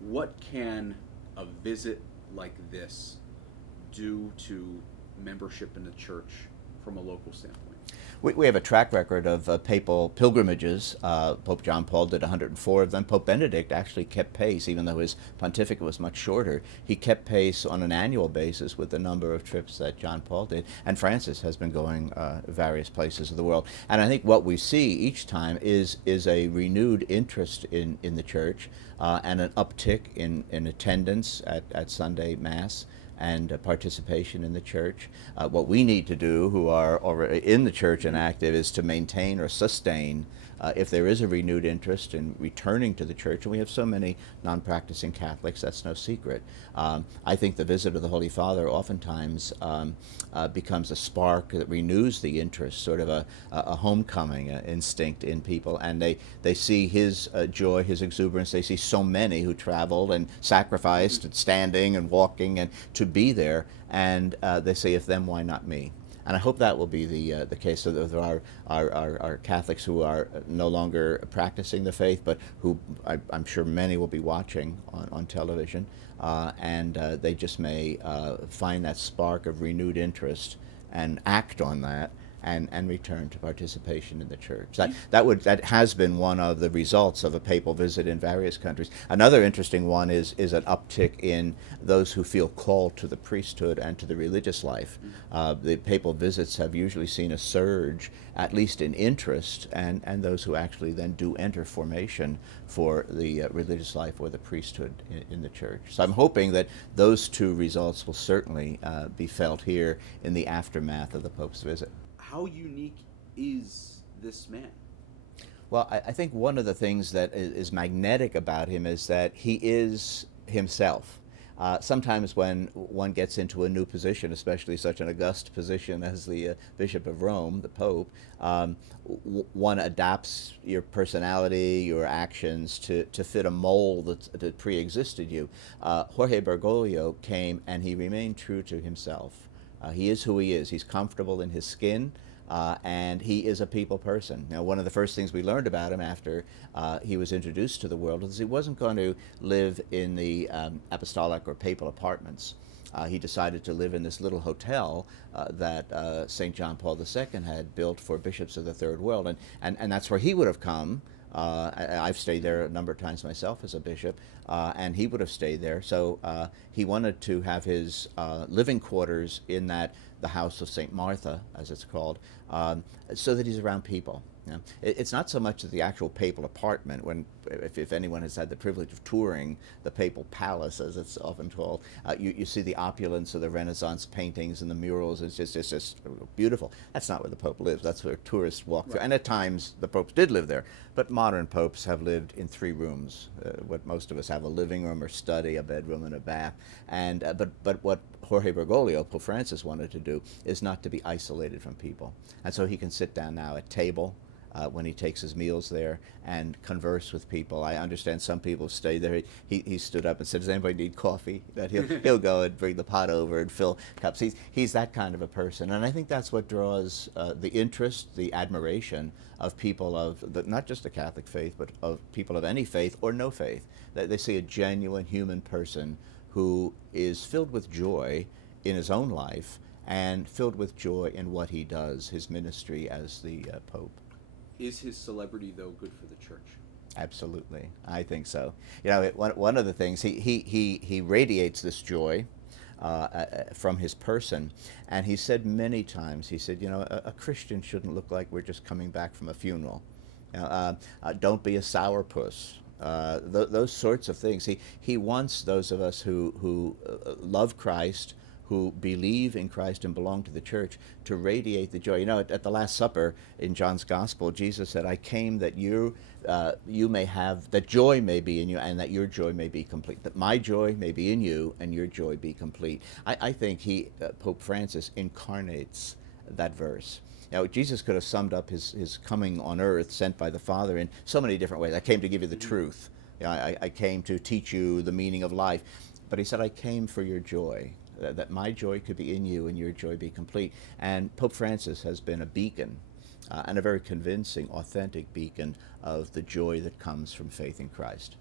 What can a visit like this do to membership in the church from a local standpoint? We have a track record of papal pilgrimages. Pope John Paul did 104 of them. Pope Benedict actually kept pace, even though his pontificate was much shorter. He kept pace on an annual basis with the number of trips that John Paul did. And Francis has been going various places of the world. And I think what we see each time is a renewed interest in the church and an uptick in attendance at Sunday Mass and participation in the church. What we need to do, who are already in the church and active, is to maintain or sustain if there is a renewed interest in returning to the church. And we have so many non-practicing Catholics, that's no secret. I think the visit of the Holy Father oftentimes becomes a spark that renews the interest, sort of a homecoming instinct in people. And they see his joy, his exuberance. They see so many who traveled and sacrificed and standing and walking and to be there. And they say, if them, why not me? And I hope that will be the case. So there are our Catholics who are no longer practicing the faith, but who I'm sure many will be watching on television, and they just may find that spark of renewed interest and act on that. And return to participation in the church. That has been one of the results of a papal visit in various countries. Another interesting one is an uptick in those who feel called to the priesthood and to the religious life. The papal visits have usually seen a surge, at least in interest, and those who actually then do enter formation for the religious life or the priesthood in the church. So I'm hoping that those two results will certainly be felt here in the aftermath of the Pope's visit. How unique is this man? Well, I think one of the things that is magnetic about him is that he is himself. Sometimes when one gets into a new position, especially such an august position as the Bishop of Rome, the Pope, one adapts your personality, your actions to fit a mold that pre-existed you. Jorge Bergoglio came and he remained true to himself. He is who he is. He's comfortable in his skin, and he is a people person. Now, one of the first things we learned about him after he was introduced to the world was he wasn't going to live in the apostolic or papal apartments. He decided to live in this little hotel that St. John Paul II had built for bishops of the Third World, and that's where he would have come. I've stayed there a number of times myself as a bishop, and he would have stayed there. So he wanted to have his living quarters in the house of St. Martha, as it's called, so that he's around people. You know? It's not so much the actual papal apartment. If anyone has had the privilege of touring the papal palace, as it's often called, you see the opulence of the Renaissance paintings and the murals. It's just beautiful. That's not where the Pope lives. That's where tourists walk through. And at times the popes did live there, but modern popes have lived in 3 rooms. What most of us have: a living room or study, a bedroom, and a bath. And but what Jorge Bergoglio, Pope Francis, wanted to do is not to be isolated from people, and so he can sit down now at table. When he takes his meals there and converse with people. I understand some people stay there. He stood up and said, "Does anybody need coffee?" That he'll go and bring the pot over and fill cups. He's that kind of a person, and I think that's what draws the interest, the admiration of people not just the Catholic faith, but of people of any faith or no faith. That they see a genuine human person who is filled with joy in his own life and filled with joy in what he does, his ministry as the Pope. Is his celebrity, though, good for the church? Absolutely, I think so. You know, one of the things he radiates this joy from his person, and he said many times. He said, you know, a Christian shouldn't look like we're just coming back from a funeral. Don't be a sourpuss. Those sorts of things. He wants those of us who love Christ, who believe in Christ and belong to the church, to radiate the joy. You know, at the Last Supper in John's Gospel, Jesus said, "I came that you may have, that joy may be in you, and that your joy may be complete. That my joy may be in you, and your joy be complete." I think Pope Francis incarnates that verse. Now, Jesus could have summed up his coming on earth, sent by the Father, in so many different ways. I came to give you the truth. You know, I came to teach you the meaning of life. But he said, I came for your joy, that my joy could be in you and your joy be complete. And Pope Francis has been a beacon, and a very convincing, authentic beacon of the joy that comes from faith in Christ.